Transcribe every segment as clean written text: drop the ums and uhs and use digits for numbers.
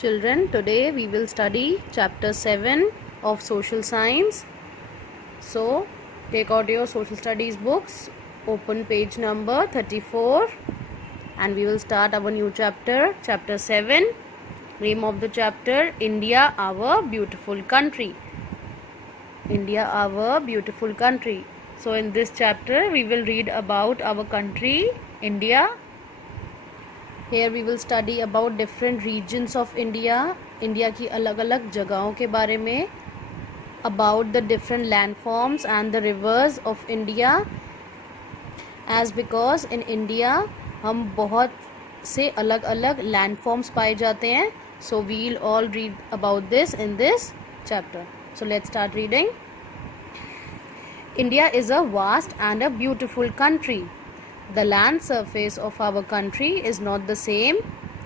Children, today we will study chapter 7 of social science. So, take out your social studies books, open page number 34, and we will start our new chapter, chapter 7. Name of the chapter, India, our beautiful country. India, our beautiful country. So, in this chapter, we will read about our country, India. Here we will study about different regions of India. India की अलग अलग जगहों के बारे में, about the different landforms and the rivers of India. As because in India हम बहुत से अलग अलग landforms पाए जाते हैं. So we'll all read about this in this chapter. So let's start reading. India is a vast and a beautiful country. The land surface of our country is not the same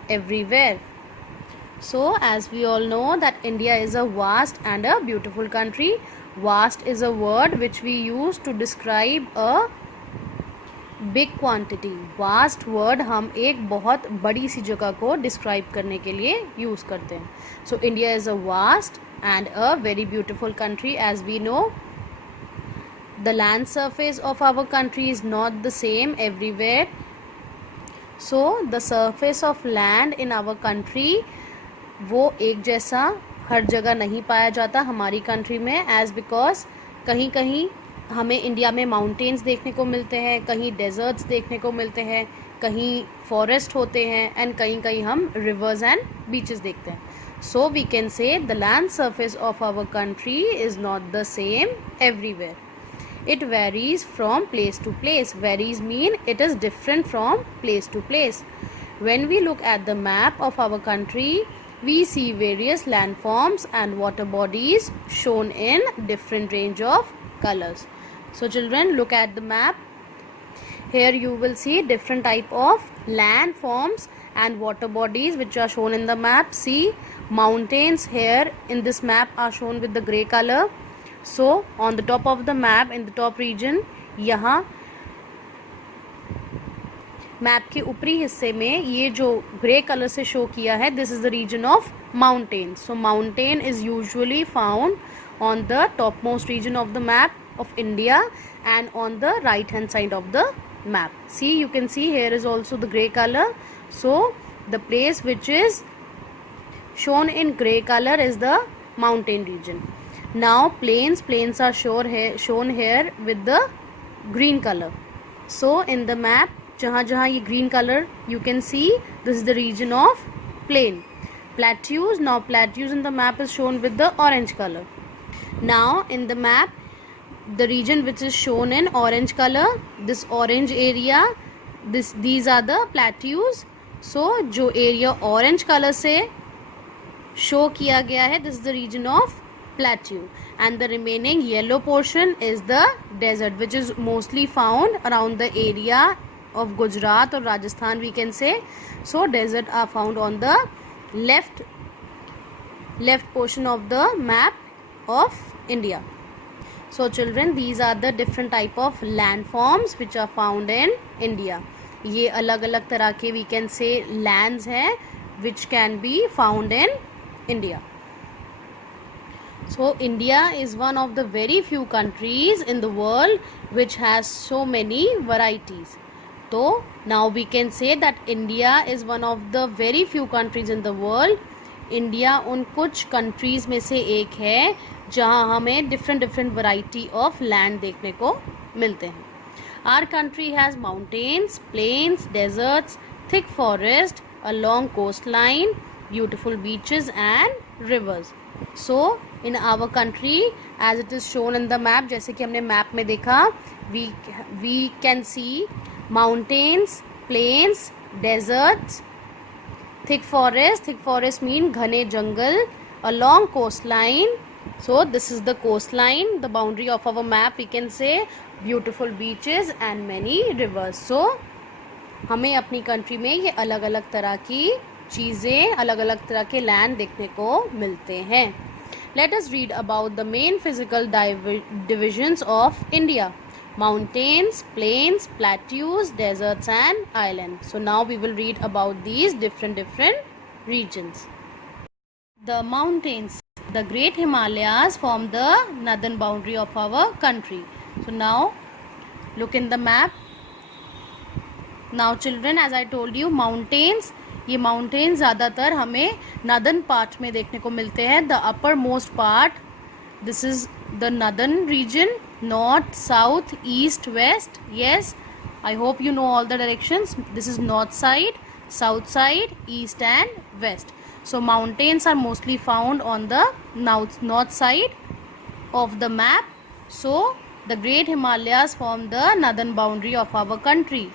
everywhere. So as we all know that India is a vast and a beautiful country. Vast is a word which we use to describe a big quantity. Vast word हम एक बहुत बड़ी सी जगह को describe करने के लिए use करते हैं. So India is a vast and a very beautiful country. As we know, the land surface of our country is not the same everywhere. So the surface of land in our country वो एक जैसा हर जगह नहीं पाया जाता हमारी country में. as because कहीं कहीं हमें इंडिया में माउंटेन्स देखने को मिलते हैं, कहीं डेजर्ट्स देखने को मिलते हैं, कहीं फॉरेस्ट होते हैं, एंड कहीं कहीं हम रिवर्स एंड बीचेस देखते हैं. So we can say the land surface of our country is not the same everywhere. It varies from place to place. Varies mean it is different from place to place. When we look at the map of our country, we see various landforms and water bodies shown in different range of colors. So children, look at the map. Here you will see different type of landforms and water bodies which are shown in the map. See, mountains here in this map are shown with the grey color. So on the top of the map, in the top region, यहाँ map के ऊपरी हिस्से में ये जो grey colour से show किया है, this is the region of mountain. So mountain is usually found on the top most region of the map of India and on the right hand side of the map. See, you can see here is also the gray color. So the place which is shown in gray color is the mountain region. Now plains are shown here with the green color. So in the map, जहाँ जहाँ ये green color you can see, this is the region of plain. Plateaus, now plateaus in the map is shown with the orange color. Now in the map, the region which is shown in orange color, this orange area, these are the plateaus. So जो area orange color से show किया गया है, this is the region of plateau, and the remaining yellow portion is the desert which is mostly found around the area of Gujarat or Rajasthan, we can say. So desert are found on the left portion of the map of India. So children, these are the different type of landforms which are found in India. ये अलग अलग तरह के we can say lands हैं which can be found in India. So India is one of the very few countries in the world which has so many varieties. So now we can say that India is one of the very few countries in the world. India उन कुछ countries में से एक है जहाँ हमें different variety of land देखने को मिलते हैं. Our country has mountains, plains, deserts, thick forest, a long coastline, beautiful beaches and rivers. So in our country, as it is shown in the map, जैसे कि हमने मैप में देखा, we can see mountains, plains, deserts, thick forest mean घने जंगल, a long coastline. So this is the coastline, the boundary of our map, we can say, beautiful beaches and many rivers. So हमें अपनी country में ये अलग अलग तरह की चीज़ें, अलग अलग तरह के लैंड देखने को मिलते हैं. Let us read about the main physical divisions of India: mountains, plains, plateaus, deserts and islands. So now we will read about these different regions. The mountains, the Great Himalayas form the northern boundary of our country. So now look in the map. Now children, as I told you, mountains, ये mountains ज़्यादातर हमें northern part में देखने को मिलते हैं. The uppermost part, this is the northern region, north, south, east, west. Yes, I hope you know all the directions. This is north side, south side, east and west. So mountains are mostly found on the north side of the map. So the Great Himalayas form the northern boundary of our country.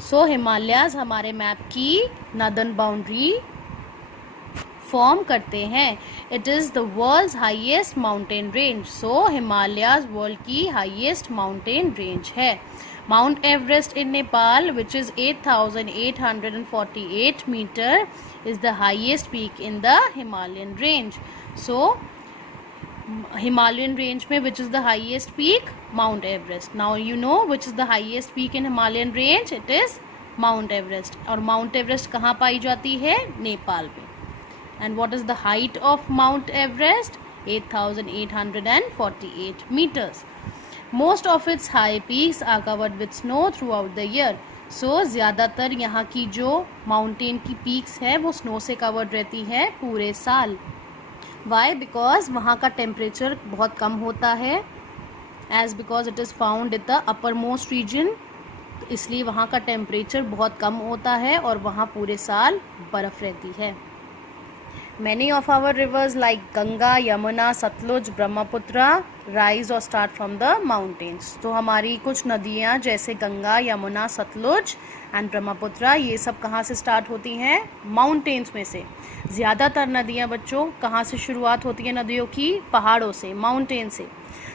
So Himalayas हमारे map की northern boundary form करते हैं. It is the world's highest mountain range. So Himalayas world की highest mountain range है. Mount Everest in Nepal, which is 8,848 meter, is the highest peak in the Himalayan range. So Himalayan range में which is the highest peak? Mount Everest. Now you know which is the highest peak in Himalayan range. It is Mount Everest. और Mount Everest कहाँ पाई जाती है? नेपाल में. And what is the height of Mount Everest? 8,848 meters. Most of its high peaks are covered with snow throughout the year. So ज़्यादातर यहाँ की जो mountain की पीक्स है वो स्नो से कवर्ड रहती है पूरे साल. वाई? बिकॉज वहाँ का टेम्परेचर बहुत कम होता है. As because it is found in the upper most region, इसलिए वहाँ का टेम्परेचर बहुत कम होता है और वहाँ पूरे साल बर्फ़ रहती है. Many of our rivers like Ganga, Yamuna, Satluj, Brahmaputra rise or start from the mountains. तो हमारी कुछ नदियाँ जैसे गंगा, यमुना, सतलुज एंड ब्रह्मपुत्रा, ये सब कहाँ से स्टार्ट होती हैं? माउंटेन्स में से. ज़्यादातर नदियाँ बच्चों कहाँ से शुरुआत होती है नदियों की? पहाड़ों से, माउंटेन से.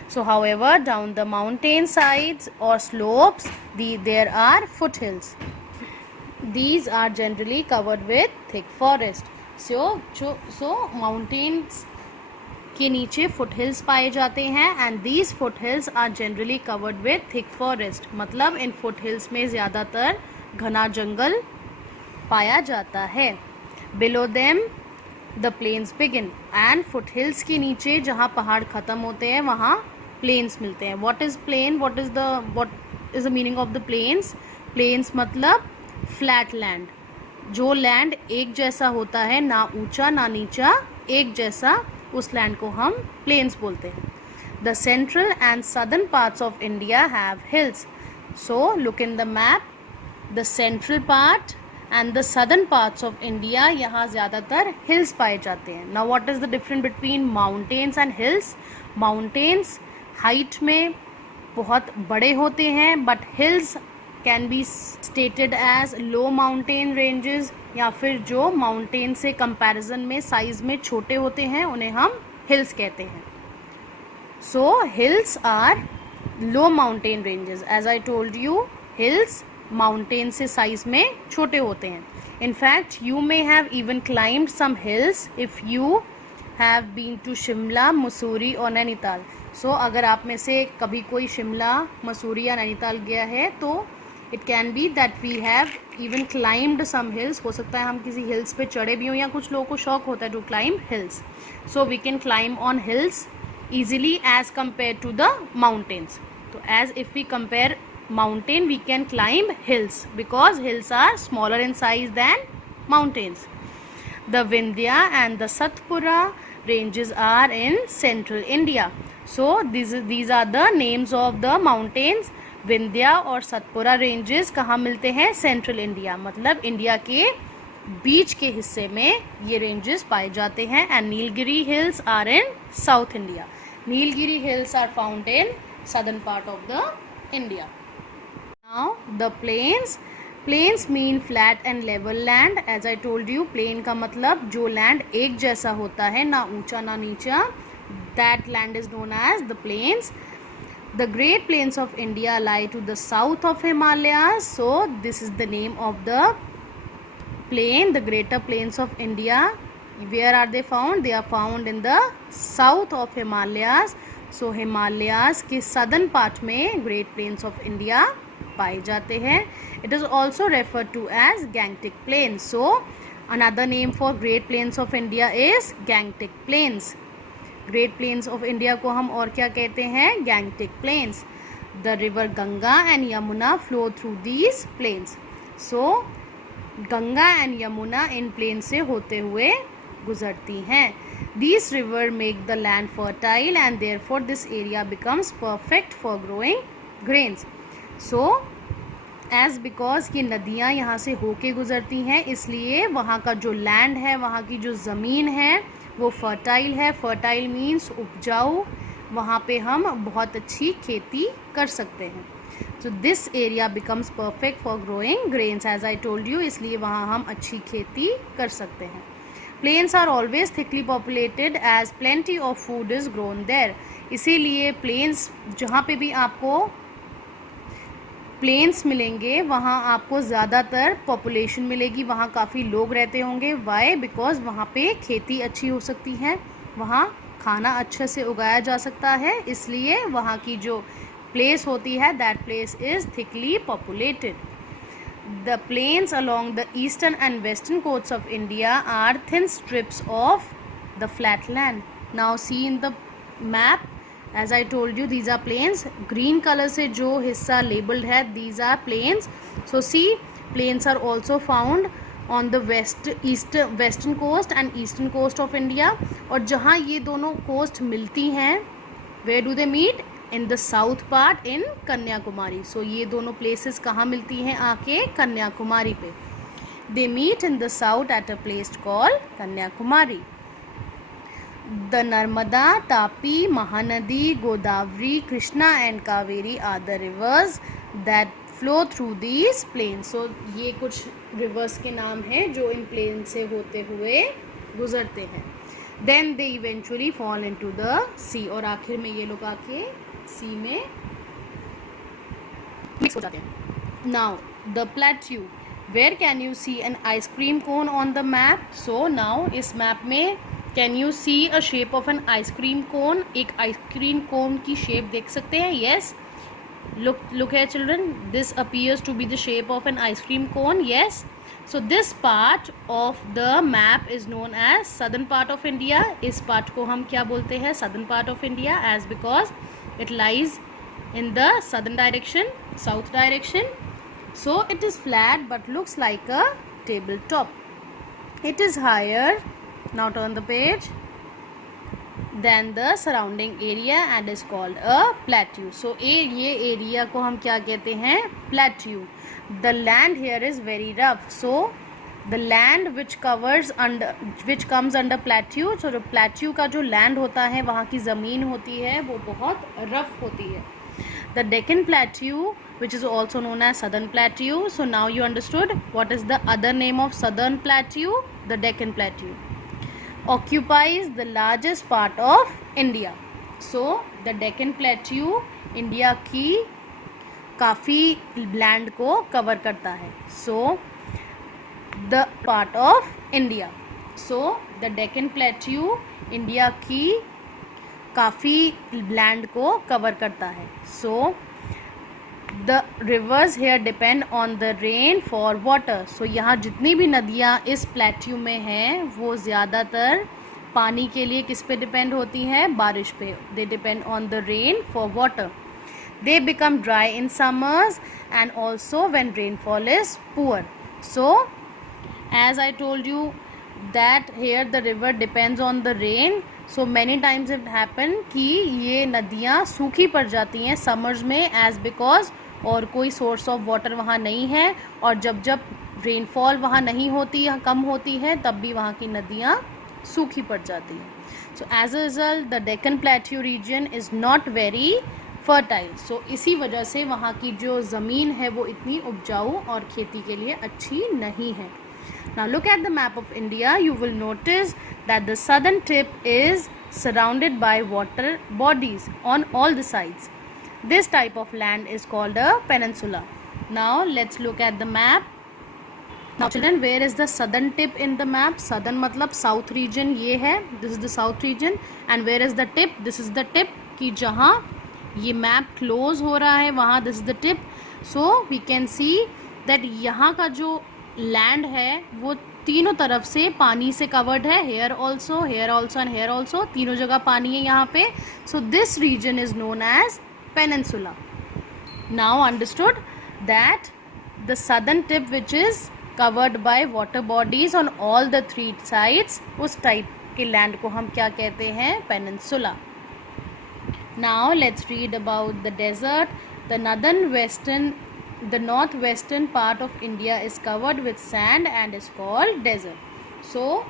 So however, down the mountain sides or slopes, there are foothills. These are generally covered with thick forest. So mountains के नीचे foothills पाए जाते हैं and these foothills are generally covered with thick forest. मतलब इन foothills में ज़्यादातर घना जंगल पाया जाता है. Below them the plains begin and foothills के नीचे जहाँ पहाड़ ख़त्म होते हैं वहाँ plains मिलते हैं. What is plain? What is the meaning of the plains? Plains मतलब flat land. जो लैंड एक जैसा होता है, ना ऊंचा ना नीचा, एक जैसा, उस लैंड को हम प्लेन्स बोलते हैं. The central and southern parts of India have hills. So look in the map. The central part and the southern parts of India, यहाँ ज़्यादातर हिल्स पाए जाते हैं. Now what is the difference between mountains and hills? Mountains height में बहुत बड़े होते हैं, but hills can be stated as low mountain ranges, या फिर जो माउंटेन से कंपैरिजन में साइज में छोटे होते हैं उन्हें हम हिल्स कहते हैं. So hills are low mountain ranges. As I told you, hills mountain से साइज में छोटे होते हैं. In fact you may have even climbed some hills if you have been to Shimla, Mussoorie और नैनीताल. सो अगर आप में से कभी कोई शिमला, मसूरी या नैनीताल गया है तो it can be that we have even climbed some hills. हो सकता है हम किसी हिल्स पे चढ़े भी हों, या कुछ लोगों को शौक होता है to climb hills. So we can climb on hills easily as compared to the mountains. So as if we compare mountain, we can climb hills because hills are smaller in size than mountains. The Vindhya and the Satpura ranges are in central India. So these are the names of the mountains. Vindhya और Satpura ranges कहाँ मिलते हैं? Central India, मतलब India के बीच के हिस्से में ये रेंजेस पाए जाते हैं. And Nilgiri hills are in south India. Nilgiri hills are found in southern part of the India. Now the plains. Plains mean flat and level land. As I told you, plain का मतलब जो land एक जैसा होता है, ना ऊंचा ना नीचा. That land is known as the plains. The Great Plains of India lie to the south of Himalayas. So this is the name of the plain, the Greater Plains of India. Where are they found? They are found in the south of Himalayas. So Himalayas के southern part में Great Plains of India पाए जाते हैं. It is also referred to as Gangtok Plain. So Another name for Great Plains of India is Gangtok Plains. Great Plains of India को हम और क्या कहते हैं? Gangtok Plains. The river Ganga and Yamuna flow through these plains. So Ganga and Yamuna इन plain से होते हुए गुजरती हैं. These river make the land fertile and therefore this area becomes perfect for growing grains. So as because ये नदियाँ यहाँ से होके गुजरती हैं, इसलिए वहाँ का जो लैंड है, वहाँ की जो ज़मीन है वो फर्टाइल है. फर्टाइल मीन्स उपजाऊ. वहाँ पे हम बहुत अच्छी खेती कर सकते हैं. So this area becomes perfect for growing grains, as I told you, इसलिए वहाँ हम अच्छी खेती कर सकते हैं. Plains are always thickly populated as plenty of food is grown there. इसीलिए प्लेन्स, जहाँ पे भी आपको प्लेन्स मिलेंगे वहाँ आपको ज़्यादातर पॉपुलेशन मिलेगी, वहाँ काफ़ी लोग रहते होंगे. वाई? बिकॉज वहाँ पे खेती अच्छी हो सकती है, वहाँ खाना अच्छे से उगाया जा सकता है, इसलिए वहाँ की जो प्लेस होती है that place is thickly populated. The plains along the eastern and western coasts of India are thin strips of the flat land. Now see in the map. As I told you, these are plains. Green color से जो हिस्सा labeled है, these are plains. So see, plains are also found on the western coast and eastern coast of India. और जहाँ ये दोनों coast मिलती हैं, where do they meet? In the south part in Kanyakumari. So ये दोनों places कहाँ मिलती हैं? आके कन्याकुमारी पे. They meet in the south at a place called Kanyakumari. The Narmada, Tapi, Mahanadi, Godavari, Krishna and Kaveri are the rivers that flow through these plains. So ये कुछ rivers के नाम हैं जो इन plains से होते हुए गुजरते हैं. Then they eventually fall into the sea. और आखिर में ये लोग आके sea में mix हो जाते हैं. Now the plateau. Where can you see an ice cream cone on the map? So now इस map में can you see a shape of an ice cream cone. एक आइसक्रीम कोन की शेप देख सकते हैं. Yes, look here children, this appears to be the shape of an ice cream cone. Yes, so this part of the map is known as southern part of India. इस part को हम क्या बोलते हैं? southern part of India, as because it lies in the southern direction, south direction. So it is flat but looks like a tabletop. It is higher, now turn the page, than the surrounding area and is called a plateau. So ये area को हम क्या कहते हैं? plateau. The land here is very rough. So the land which comes under plateau, so जो plateau का जो land होता है, वहाँ की ज़मीन होती है, वो बहुत rough होती है. The Deccan Plateau, which is also known as Southern Plateau. So now you understood what is the other name of Southern Plateau? The Deccan Plateau occupies the largest part of India. So the Deccan Plateau India की काफ़ी land को cover करता है. So the part of India. So the Deccan Plateau India की काफ़ी land को cover करता है. So the rivers here depend on the rain for water. So यहाँ जितनी भी नदियाँ इस प्लेट्यू में हैं वो ज़्यादातर पानी के लिए किस पे डिपेंड होती हैं? बारिश पे. They depend on the rain for water. They become dry in summers and also when rainfall is poor. So as I told you that here the river depends on the rain. So many times it happen कि ये नदियाँ सूखी पड़ जाती हैं summers में, as because और कोई सोर्स ऑफ वाटर वहाँ नहीं है, और जब जब रेनफॉल वहाँ नहीं होती या कम होती है तब भी वहाँ की नदियाँ सूखी पड़ जाती हैं. So as a result the Deccan plateau region is not very fertile. So इसी वजह से वहाँ की जो ज़मीन है वो इतनी उपजाऊ और खेती के लिए अच्छी नहीं है. Now look at the map of India. You will notice that the southern tip is surrounded by water bodies on all the sides. This type of land is called a peninsula. Now let's look at the map. Now children, where is the southern tip in the map? Southern मतलब south region ये है. This is the south region. And where is the tip? This is the tip कि जहाँ ये map close हो रहा है वहाँ this is the tip. So we can see that यहाँ का जो लैंड है वो तीनों तरफ से पानी से कवर्ड है, here also and here also, तीनों जगह पानी है यहाँ पे. So this region is known as peninsula. Now understood that the southern tip which is covered by water bodies on all the three sides, उस टाइप के land को हम क्या कहते हैं? Peninsula. Now let's read about the desert. The northwestern part of India is covered with sand and is called desert. So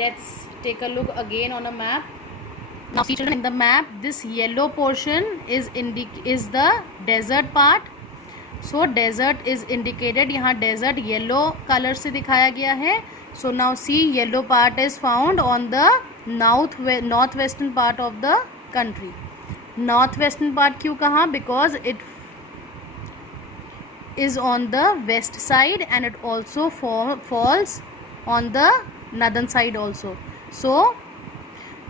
let's take a look again on a map. Now see children, in the map this yellow portion is the desert part. So desert is indicated, यहाँ desert yellow color से दिखाया गया है. So now see, yellow part is found on the northwestern part of the country. Northwestern part क्यों कहा? Because it is on the west side and it also falls on the northern side also. So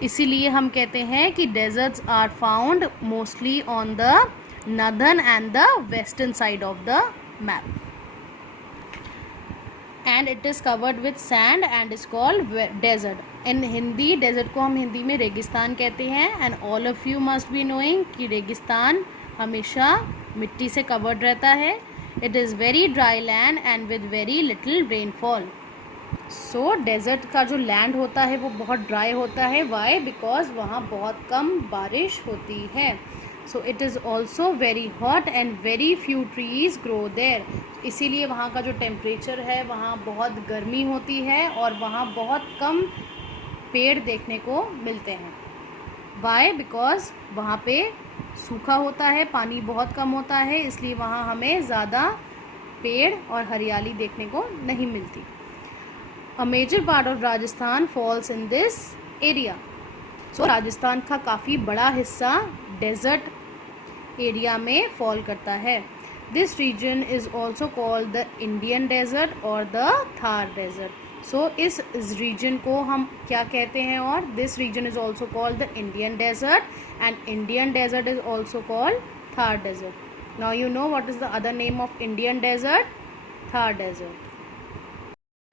इसीलिए हम कहते हैं कि deserts are found mostly on the northern and the western side of the map, and it is covered with sand and is called desert. In Hindi desert को हम हिंदी में रेगिस्तान कहते हैं. and all of you must be knowing कि रेगिस्तान हमेशा मिट्टी से covered रहता है. it is very dry land and with very little rainfall. so desert का जो land होता है वो बहुत dry होता है. why? because वहाँ बहुत कम बारिश होती है. so it is also very hot and very few trees grow there. इसीलिए वहाँ का जो टेम्परेचर है वहाँ बहुत गर्मी होती है और वहाँ बहुत कम पेड़ देखने को मिलते हैं. Why? because वहाँ पे सूखा होता है, पानी बहुत कम होता है, इसलिए वहाँ हमें ज़्यादा पेड़ और हरियाली देखने को नहीं मिलती. A major part of Rajasthan falls in this area. so Rajasthan का काफ़ी बड़ा हिस्सा डेजर्ट एरिया में फॉल करता है. This region is also called the Indian desert और द थार डेजर्ट. सो इस रीजन को हम क्या कहते हैं? और this region is also called the Indian desert and Indian desert is also called Thar desert. Now you know what is the other name of Indian desert? Thar desert.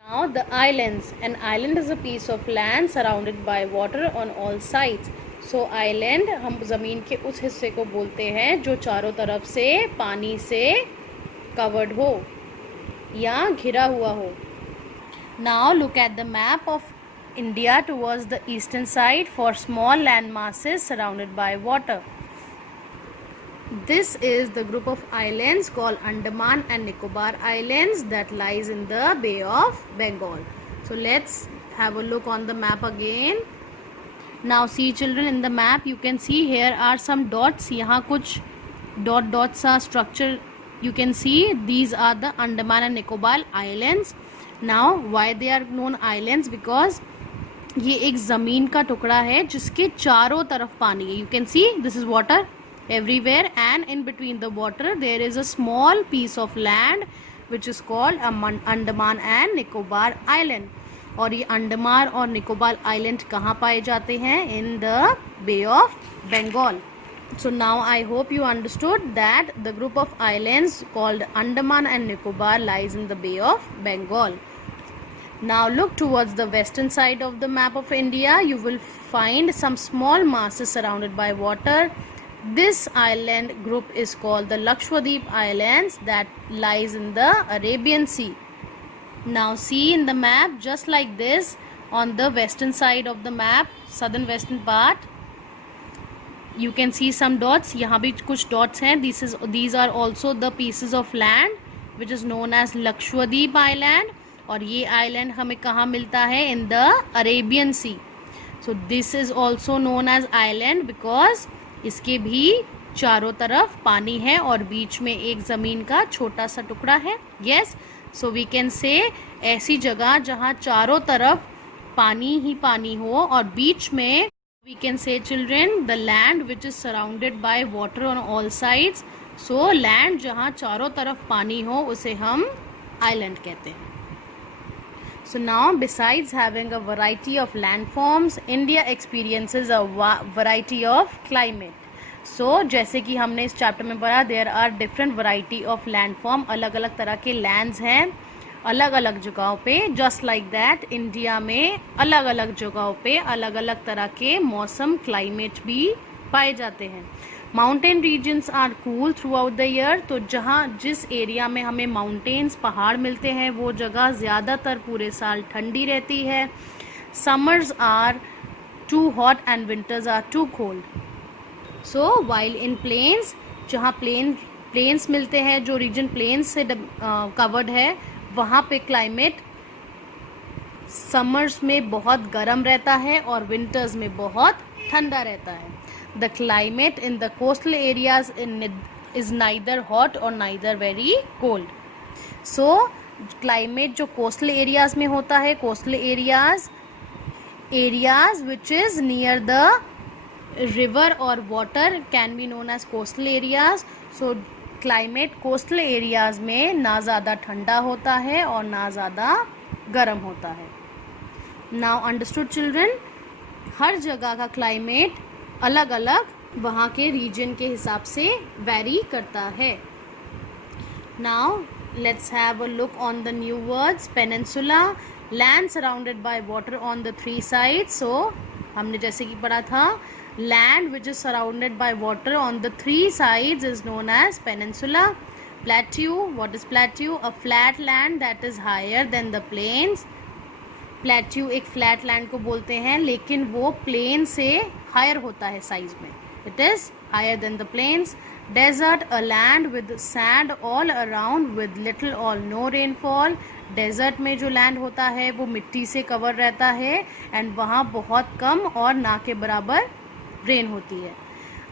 Now the islands. An island is a piece of land surrounded by water on all sides. So island हम ज़मीन के उस हिस्से को बोलते हैं जो चारों तरफ से पानी से covered हो या घिरा हुआ हो. Now look at the map of India towards the eastern side for small land masses surrounded by water. This is the group of islands called Andaman and Nicobar Islands that lies in the Bay of Bengal. So let's have a look on the map again. Now see children, in the map you can see here are some dots. यहाँ कुछ dots सा structure you can see. These are the Andaman and Nicobar Islands. Now why they are known islands? Because ये एक ज़मीन का टुकड़ा है जिसके चारों तरफ पानी है. You can see this is water everywhere and in between the water there is a small piece of land which is called Andaman and Nicobar Island. और ये अंडमान और निकोबार आइलैंड कहाँ पाए जाते हैं? In the Bay of Bengal. So now I hope you understood that the group of islands called Andaman and Nicobar lies in the Bay of Bengal. Now look towards the western side of the map of India. You will find some small masses surrounded by water. This island group is called the Lakshadweep Islands that lies in the Arabian Sea. Now see in the map just like this, on the western side of the map, southern western part, you can see some dots. यहाँ भी कुछ dots हैं. These are also the pieces of land which is known as Lakshadweep Island. और ये island हमें कहाँ मिलता है? In the Arabian Sea. So this is also known as island because इसके भी चारों तरफ पानी है और बीच में एक ज़मीन का छोटा सा टुकड़ा है. Yes. So we can say ऐसी जगह जहाँ चारों तरफ पानी ही पानी हो और बीच में, we can say children, the land which is surrounded by water on all sides. So land जहाँ चारों तरफ पानी हो उसे हम island कहते हैं. So now besides having a variety of landforms, India experiences a variety of climate. So जैसे कि हमने इस चैप्टर में पढ़ा, there are different variety of landform, अलग अलग तरह के lands हैं. अलग अलग जगहों पे। जस्ट लाइक दैट इंडिया में अलग अलग जगहों पे अलग अलग तरह के मौसम, क्लाइमेट भी पाए जाते हैं। Mountain regions are cool throughout the year, तो जहाँ जिस एरिया में हमें माउंटेन्स, पहाड़ मिलते हैं, वो जगह ज़्यादातर पूरे साल ठंडी रहती है। Summers are too hot and winters are too cold. So while in plains, जहाँ प्लेन्स मिलते हैं, जो रीजन प्लेन्स से कवर्ड है, वहाँ पे क्लाइमेट समर्स में बहुत गर्म रहता है और विंटर्स में बहुत ठंडा रहता है। The climate in the coastal areas is neither hot और neither very cold. So climate जो कोस्टल एरियाज में होता है, coastal areas which is near the river or water can be known as coastal areas. So climate coastal areas में ना ज़्यादा ठंडा होता है और ना ज़्यादा गर्म होता है। Now understood children, हर जगह का climate अलग अलग वहाँ के region के हिसाब से vary करता है। Now let's have a look on the new words. Peninsula, land surrounded by water on the three sides. So हमने जैसे कि पढ़ा था, land which is surrounded by water on the three sides is known as peninsula. Plateau, what is plateau? A flat land that is higher than the plains. Plateau एक flat land को बोलते हैं, लेकिन वो plain से higher होता है size में. It is higher than the plains. Desert, a land with sand all around with little or no rainfall. Desert में जो लैंड होता है वो मिट्टी से कवर रहता है एंड वहाँ बहुत कम और ना के बराबर रेन होती है।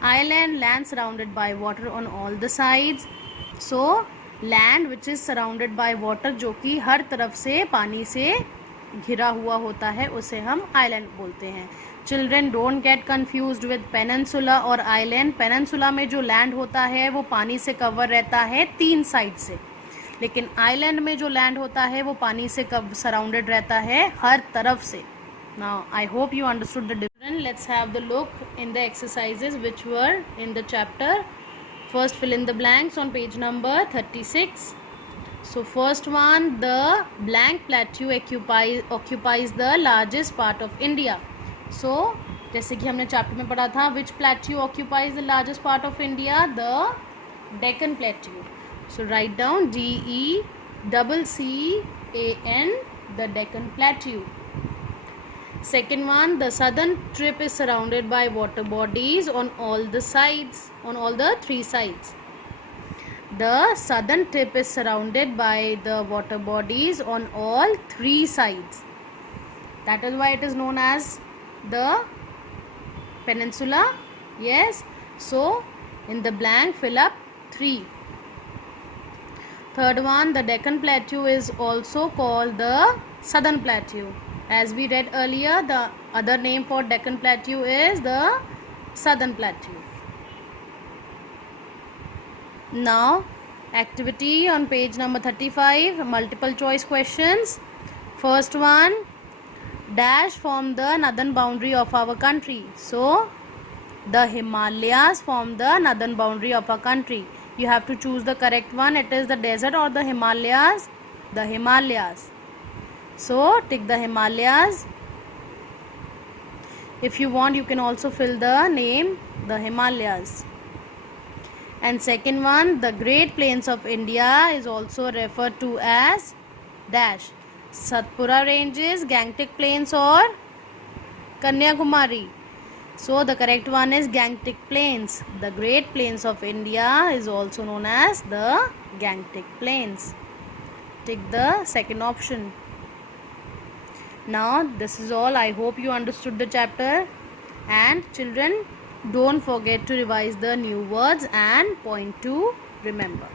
Island, land surrounded by water on all the sides. So land which is surrounded by water, जो कि हर तरफ से पानी से घिरा हुआ होता है, उसे हम आइलैंड बोलते हैं। Children don't get confused with peninsula और आइलैंड। पेनिनसुला में जो लैंड होता है वो पानी से कवर रहता है तीन साइड से, लेकिन आइलैंड में जो लैंड होता है वो पानी से सराउंडेड रहता है हर तरफ से। Now I hope you understood the difference. Let's have the look in the exercises which were in the chapter. First, fill in the blanks on page number 36. So first one, the blank plateau occupies the largest part of India. So जैसे कि हमने chapter में पढ़ा था, which plateau occupies the largest part of India? The Deccan Plateau. So write down DECCAN, the Deccan Plateau. Second one, the southern tip is surrounded by water bodies on all the sides, on all the three sides. The southern tip is surrounded by the water bodies on all three sides. That is why it is known as the peninsula. Yes. So in the blank fill up 3. Third one, the Deccan Plateau is also called the Southern Plateau. As we read earlier, the other name for Deccan Plateau is the Southern Plateau. Now, activity on page number 35, multiple choice questions. First one, dash form the northern boundary of our country. So, the Himalayas form the northern boundary of our country. You have to choose the correct one. It is the desert or the Himalayas? The Himalayas. So tick the Himalayas. If you want, you can also fill the name, the Himalayas. And second one, the Great Plains of India is also referred to as dash. Satpura Ranges, Gangtok Plains or Kanyakumari. So the correct one is Gangtok Plains. The Great Plains of India is also known as the Gangtok Plains. Tick the second option. Now this is all. I hope you understood the chapter. And children, don't forget to revise the new words and point to remember.